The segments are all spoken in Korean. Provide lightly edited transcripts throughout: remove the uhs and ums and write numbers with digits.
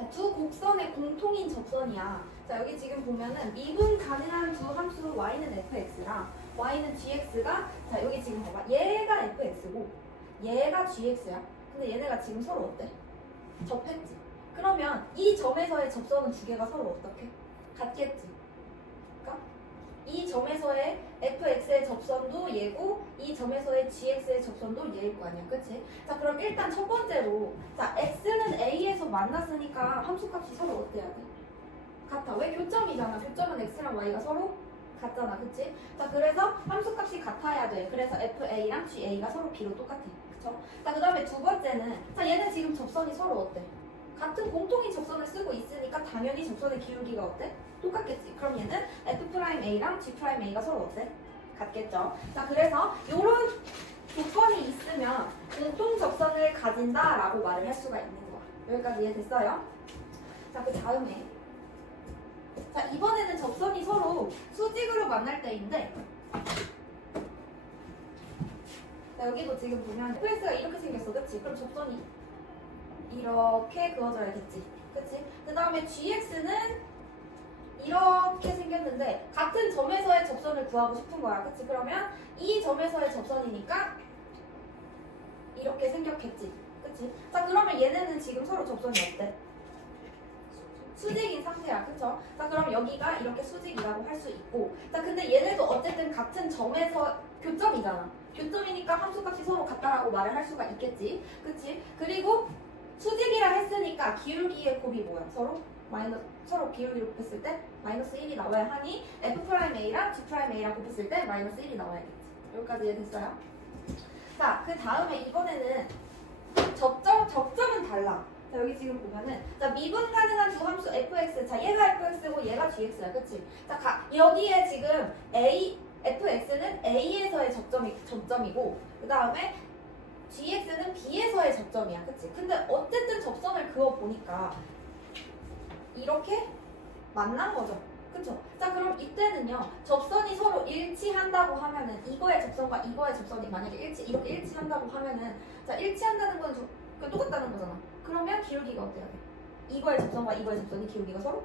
자, 두 곡선의 공통인 접선이야. 자, 여기 지금 보면은 미분 가능한 두 함수 y는 fx랑 y는 gx가 자, 여기 지금 봐봐. 얘가 fx고 얘가 gx야. 근데 얘네가 지금 서로 어때? 접했지. 그러면 이 점에서의 접선은 두 개가 서로 어떻게? 같겠지. 그러니까 이 점에서의 fx의 접선도 얘고 이 점에서의 gx의 접선도 얘일 거 아니야. 그치? 자, 그럼 일단 첫 번째로 자, x는 a에서 만났으니까 함수값이 서로 어때야 돼? 같아. 왜? 교점이잖아. 교점은 x랑 y가 서로 같잖아. 그치? 자, 그래서 함수값이 같아야 돼. 그래서 fa랑 ga가 서로 b로 똑같아. 그쵸? 자, 그 다음에 두 번째는 자, 얘는 지금 접선이 서로 어때? 같은 공통인 접선을 쓰고 있으니까 당연히 접선의 기울기가 어때? 똑같겠지. 그럼 얘는 f'A랑 g'A가 서로 어때? 같겠죠. 자, 그래서 이런 조건이 있으면 공통 접선을 가진다라고 말을 할 수가 있는 거야. 여기까지 이해됐어요? 자, 그 다음에 자, 이번에는 접선이 서로 수직으로 만날 때인데 자, 여기도 지금 보면 fx가 이렇게 생겼어. 그치? 그럼 접선이 이렇게 그어져야겠지. 그치? 그 다음에 gx는 이렇게 생겼는데 같은 점에서의 접선을 구하고 싶은 거야. 그치? 그러면 이 점에서의 접선이니까 이렇게 생겼겠지. 그치? 자, 그러면 얘네는 지금 서로 접선이 어때? 수직인 상태야. 그쵸? 자, 그럼 여기가 이렇게 수직이라고 할 수 있고 자, 근데 얘네도 어쨌든 같은 점에서 교점이잖아. 교점이니까 함수값이 서로 같다라고 말을 할 수가 있겠지. 그치? 그리고 수직이라 했으니까 기울기의 곱이 뭐야? 서로 기울기를 곱했을 때 마이너스 1이 나와야 하니 f'A랑 g'A랑 곱했을 때 마이너스 1이 나와야겠지. 여기까지 이해됐어요? 자, 그 다음에 이번에는 접점은 달라. 자, 여기 지금 보면은 자, 미분 가능한 두 함수 fx 자, 얘가 fx고 얘가 gx야. 그치? 자, 여기에 지금 fx는 a에서의 접점이고 그 다음에 gx는 b에서의 접점이야. 그치? 근데 어쨌든 접선을 그어보니까 이렇게 만난 거죠. 그쵸? 자, 그럼 이때는요 접선이 서로 일치한다고 하면은 이거의 접선과 이거의 접선이 만약에 이렇게 일치한다고 하면은 자, 일치한다는 건 똑같다는 거잖아. 그러면 기울기가 어때야 돼? 이거의 접선과 이거의 접선이 기울기가 서로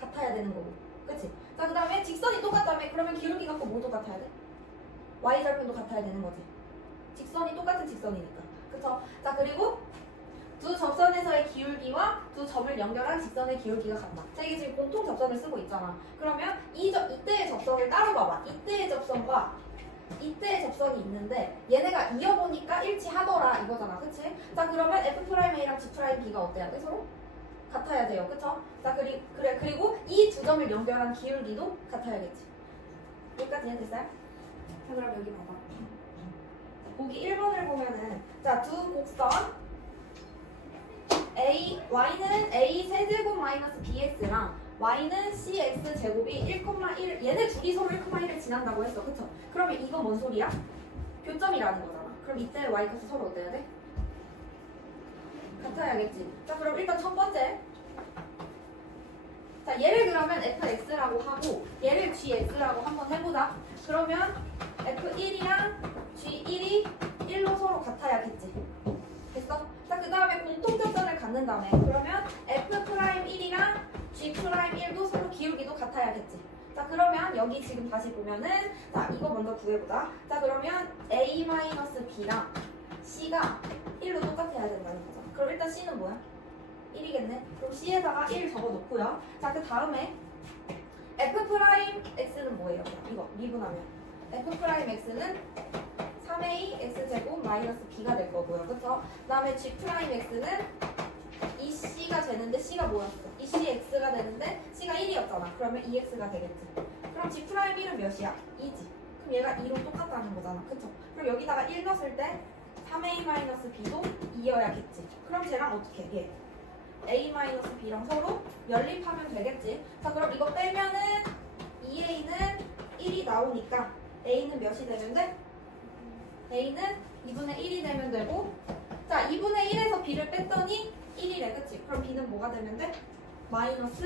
같아야 되는 거고. 그치? 자, 그 다음에 직선이 똑같다며. 그러면 기울기 갖고 뭐 똑같아야 돼? y절편도 같아야 되는 거지. 직선이 똑같은 직선이니까. 그쵸? 자, 그리고 두 접선에서의 기울기와 두 점을 연결한 직선의 기울기가 같다. 자, 이게 지금 공통 접선을 쓰고 있잖아. 그러면 이때의 접선을 따로 봐봐. 이때의 접선과 이때의 접선이 있는데 얘네가 이어보니까 일치하더라 이거잖아. 그치? 자, 그러면 f'A랑 g'B가 어때야 돼? 서로? 같아야 돼요. 그쵸? 자, 그리고 이 두 점을 연결한 기울기도 같아야겠지. 여기까지 이해됐어요? 자, 그럼 여기 봐봐. 보기 1번을 보면은 자, 두 곡선 y는 a 세제곱 마이너스 bx랑 y는 cx 제곱이 1,1 얘네 둘이 서로 1,1을 지난다고 했어. 그쵸? 그러면 이거 뭔 소리야? 교점이라는 거잖아. 그럼 이때 y값이 서로 어때야 돼? 같아야겠지. 자, 그럼 일단 첫 번째 자, 얘를 그러면 fx라고 하고 얘를 gx라고 한번 해보자. 그러면 f1이랑 g1이 1로 서로 같아야겠지. 됐어? 자, 그 다음에 공통접선을 갖는 다음에 그러면 f'1이랑 g'1도 서로 기울기도 같아야겠지. 자, 그러면 여기 지금 다시 보면은 자, 이거 먼저 구해보자. 자, 그러면 a-b랑 c가 1로 똑같아야 된다는 거잖아. 그럼 일단 c는 뭐야? 1이겠네. 그럼 c에다가 1 적어놓고요. 자, 그 다음에 f'x는 뭐예요? 이거 미분하면 f'x는 3a x제곱 마이너스 b가 될 거고요. 그쵸? 그 다음에 g'x는 이 c가 되는데 c가 뭐였어? 이 c x가 되는데 c가 1이었잖아. 그러면 2x가 되겠지. 그럼 g'1은 몇이야? 2지. 그럼 얘가 2로 똑같다는 거잖아. 그쵸? 그럼 여기다가 1 넣었을 때 3a-b도 2여야겠지. 그럼 쟤랑 어떻게 해? a-b랑 서로 연립하면 되겠지. 자, 그럼 이거 빼면은 2a는 1이 나오니까 a는 몇이 되면 돼? a는 2분의 1이 되면 되고 자, 2분의 1에서 b를 뺐더니 1이래. 그치? 그럼 b는 뭐가 되면 돼? 마이너스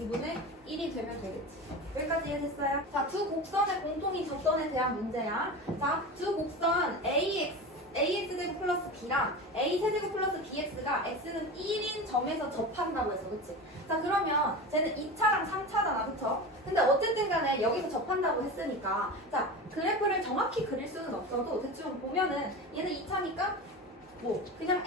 2분의 1이 되면 되겠지. 여기까지 이해됐어요? 자, 두 곡선의 공통인 접선에 대한 문제야. 자, 두 곡선 AX ax제곱 플러스 b랑 a세제곱 플러스 bx가 x는 1인 점에서 접한다고 했어. 그치? 자 그러면 쟤는 2차랑 3차잖아. 그쵸? 근데 어쨌든 간에 여기서 접한다고 했으니까 자 그래프를 정확히 그릴 수는 없어도 대충 보면은 얘는 2차니까 뭐 그냥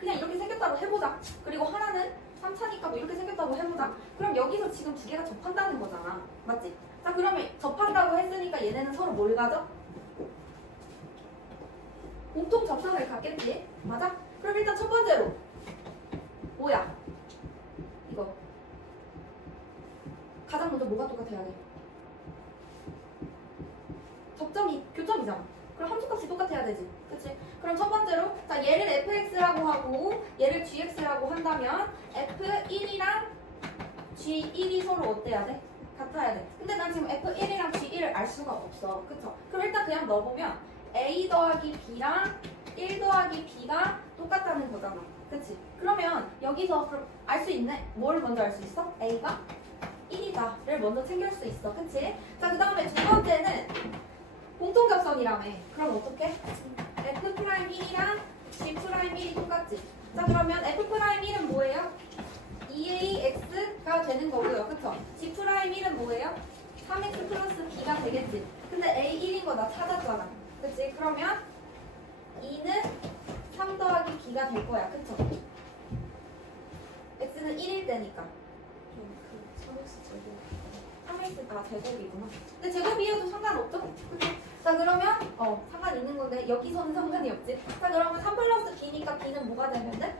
이렇게 생겼다고 해보자. 그리고 하나는 3차니까 뭐 이렇게 생겼다고 해보자. 그럼 여기서 지금 두 개가 접한다는 거잖아. 맞지? 자 그러면 접한다고 했으니까 얘네는 서로 뭘 가져? 공통 접선을 갖겠지? 맞아? 그럼 일단 첫 번째로 뭐야? 이거 가장 먼저 뭐가 똑같아야 돼? 접점이 교점이잖아. 그럼 함수값이 똑같아야 되지. 그치? 그럼 첫 번째로 자 얘를 fx라고 하고 얘를 gx라고 한다면 f1이랑 g1이 서로 어때야 돼? 같아야 돼. 근데 난 지금 f1이랑 g1을 알 수가 없어. 그쵸? 그럼 일단 그냥 넣어보면 a 더하기 b랑 1 더하기 b가 똑같다는 거잖아. 그치? 그러면 여기서 그럼 알 수 있네? 뭘 먼저 알 수 있어? a가 1이다를 먼저 챙길 수 있어. 그치? 자, 그 다음에 두 번째는 공통접선이라며. 그럼 어떻게? f'1이랑 g'1이 똑같지? 자, 그러면 f'1은 뭐예요? 2ax가 되는 거고요. 그쵸? g'1은 뭐예요? 3x 플러스 b가 되겠지? 근데 a 1인 거 나 찾았잖아. 그치? 그러면 2는 3 더하기 b가 될 거야. 그쵸? x는 1일 때니까. 3x가 제곱이구나. 근데 제곱이어도 상관없죠? 그쵸? 자 그러면 상관 있는 건데 여기서는 상관이 없지. 자 그러면 3 플러스 b니까 b는 뭐가 되면 돼?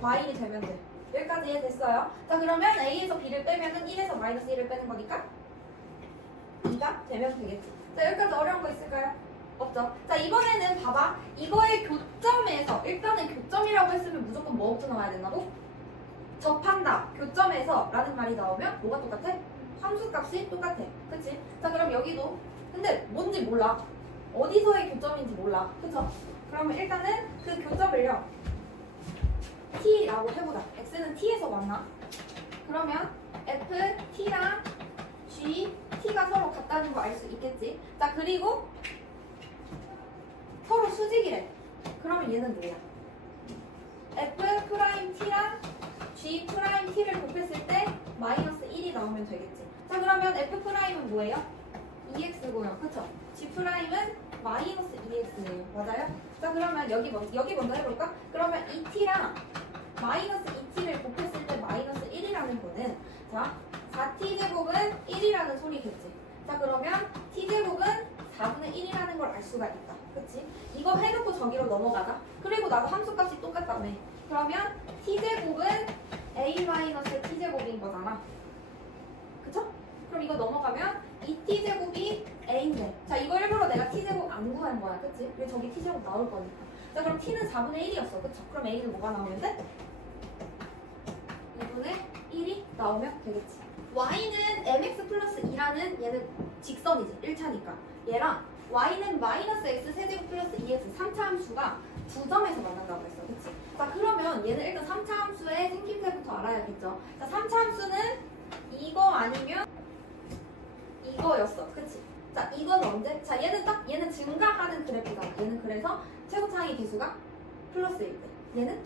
y이 되면 돼. 여기까지 이해됐어요? 자 그러면 a에서 b를 빼면은 1에서 마이너스 1을 빼는 거니까 2가 되면 되겠지. 자 여기까지 어려운 거 있을까요? 없죠? 자 이번에는 봐봐. 이거의 교점에서 일단은 교점이라고 했으면 무조건 뭐부터 나와야 된다고? 접한다. 교점에서 라는 말이 나오면 뭐가 똑같아? 함수값이 똑같아. 그치? 자 그럼 여기도 근데 뭔지 몰라. 어디서의 교점인지 몰라. 그쵸? 그러면 일단은 그 교점을요 t라고 해보자. x는 t에서 만나. 그러면 f, t랑 g, t가 서로 같다는 거 알 수 있겠지. 자 그리고 서로 수직이래. 그러면 얘는 뭐야? f 프라임 t랑 g 프라임 t를 곱했을 때 마이너스 1이 나오면 되겠지. 자 그러면 f 프라임은 뭐예요? 2x고요. 그쵸? g 프라임은 마이너스 2x예요. 맞아요? 자 그러면 여기 먼저 해볼까? 그러면 2t랑 마이너스 2t를 곱했을 때 마이너스 1이라는 거는 자 4t제곱은 1이라는 소리겠지. 자 그러면 t제곱은 4분의 1이라는 걸 알 수가 있다. 그치? 이거 해놓고 저기로 넘어가자. 그리고 나도 함수값이 똑같다며. 그러면 t제곱은 a-t제곱인 거잖아. 그쵸? 그럼 이거 넘어가면 2t제곱이 a인데 자 이거 일부러 내가 t제곱 안 구한 거야. 그치? 왜 저기 t제곱 나올 거니까. 자 그럼 t는 4분의 1이었어. 그쵸? 그럼 a는 뭐가 나오면 돼? 2분의 1이 나오면 되겠지. y는 mx 플러스 2라는 얘는 직선이지. 1차니까. 얘랑 y는 마이너스 x 세제곱 플러스 2x 3차 함수가 두 점에서 만난다고 했어. 그치? 자 그러면 얘는 일단 3차 함수의 생김새부터 알아야겠죠. 자 3차 함수는 이거 아니면 이거였어. 그치? 자 이건 언제? 자 얘는 증가하는 그래프잖아. 얘는 그래서 최고차항의 개수가 플러스일 때 얘는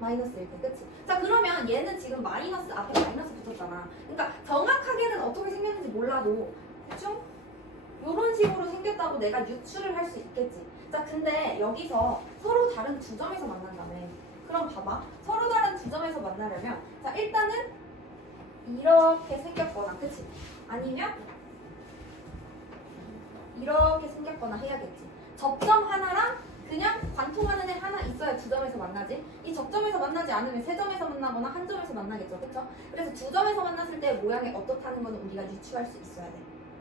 마이너스일 때. 그치? 자 그러면 얘는 지금 마이너스 앞에 마이너스 붙었잖아. 그러니까 정확하게는 어떻게 생겼는지 몰라도 대충 이런 식으로 생겼다고 내가 유추를 할 수 있겠지. 자 근데 여기서 서로 다른 두 점에서 만난다며. 그럼 봐봐. 서로 다른 두 점에서 만나려면 자 일단은 이렇게 생겼거나 그치? 아니면 이렇게 생겼거나 해야겠지. 접점 하나랑 그냥 관통하는 애 하나 있어야 두 점에서 만나지. 이 접점에서 만나지 않으면 세 점에서 만나거나 한 점에서 만나겠죠. 그쵸? 그래서 두 점에서 만났을 때 모양이 어떻다는 거는 우리가 유추할 수 있어야 돼.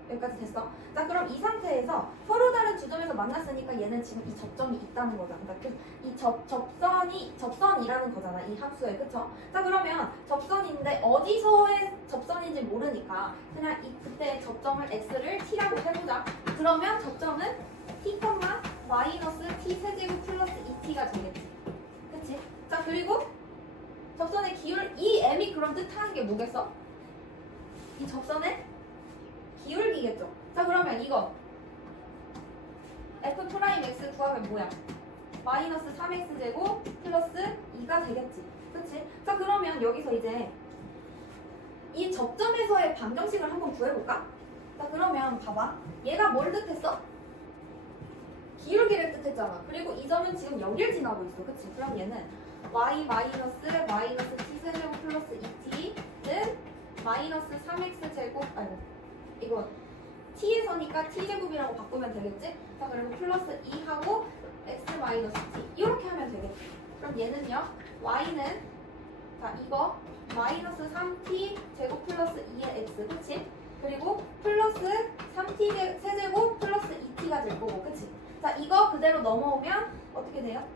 여기까지 됐어? 자 그럼 이 상태에서 서로 다른 두 점에서 만났으니까 얘는 지금 이 접점이 있다는 거잖아. 그러니까 이 접선이라는 거잖아. 이 함수에. 그쵸? 자 그러면 접선인데 어디서의 접선인지 모르니까 그냥 그때 접점을 x를 t라고 해보자. 그러면 접점은 t, 마이너스 t 세제곱 플러스 2t가 되겠지. 그치? 자 그리고 접선의 기울 이 m이 그럼 뜻하는 게 뭐겠어? 이 접선의 기울기겠죠. 자 그러면 이거 f 프라임 x 구하면 뭐야? 마이너스 3x제곱 플러스 2가 되겠지. 그치? 자, 그러면 여기서 이제 이 접점에서의 방정식을 한번 구해볼까? 자, 그러면 봐봐. 얘가 뭘 뜻했어? 기울기를 뜻했잖아. 그리고 이 점은 지금 여기를 지나고 있어. 그치? 그럼 얘는 y 마이너스 t세제곱 플러스 2t는 마이너스 3x제곱, 아이고, 이거 t에서니까 t제곱이라고 바꾸면 되겠지? 자, 그리고 플러스 2하고 x 마이너스 t. 이렇게 하면 되겠지. 그럼 얘는요, y는, 자, 이거 마이너스 3t 제곱 플러스 2의 x, 그치? 그리고 플러스 3t 세제곱 플러스 2t가 될 거고, 그치? 자, 이거 그대로 넘어오면 어떻게 돼요?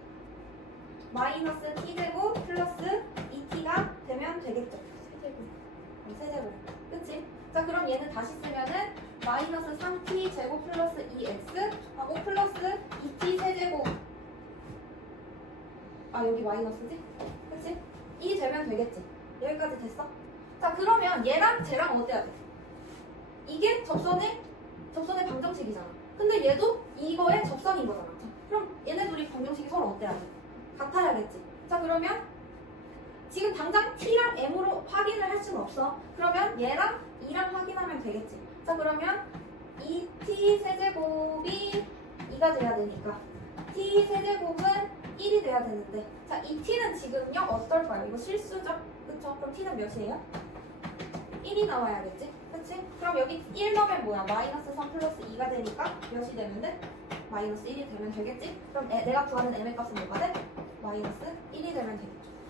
마이너스 t제곱 플러스 2t가 되면 되겠죠? 세제곱. 그치? 자, 그럼 얘는 다시 쓰면은 마이너스 3t 제곱 플러스 2x 하고 플러스 2t 세제곱. 아, 여기 마이너스지? 그치? 2 되면 되겠지? 여기까지 됐어? 자, 그러면 얘랑 쟤랑 어때야 돼? 이게 접선의 방정식이잖아. 근데 얘도 이거의 접선인 거잖아. 자, 그럼 얘네 둘이 방정식이 서로 어때야 돼? 같아야겠지. 자, 그러면 지금 당장 t랑 m으로 확인을 할 수는 없어. 그러면 얘랑 2랑 확인하면 되겠지. 자, 그러면 2t 세제곱이 2가 돼야 되니까 t 세제곱은 1이 돼야 되는데, 자, 이 t는 지금요 어떨까요? 이거 실수죠? 그쵸? 그럼 t는 몇이에요? 1이 나와야겠지? 그치? 그럼 여기 1 넣으면 뭐야? 마이너스 3 플러스 2가 되니까 몇이 되면 돼? 마이너스 1이 되면 되겠지? 그럼 내가 구하는 m의 값은 뭐가 돼? 마이너스 1이 되면 되겠지.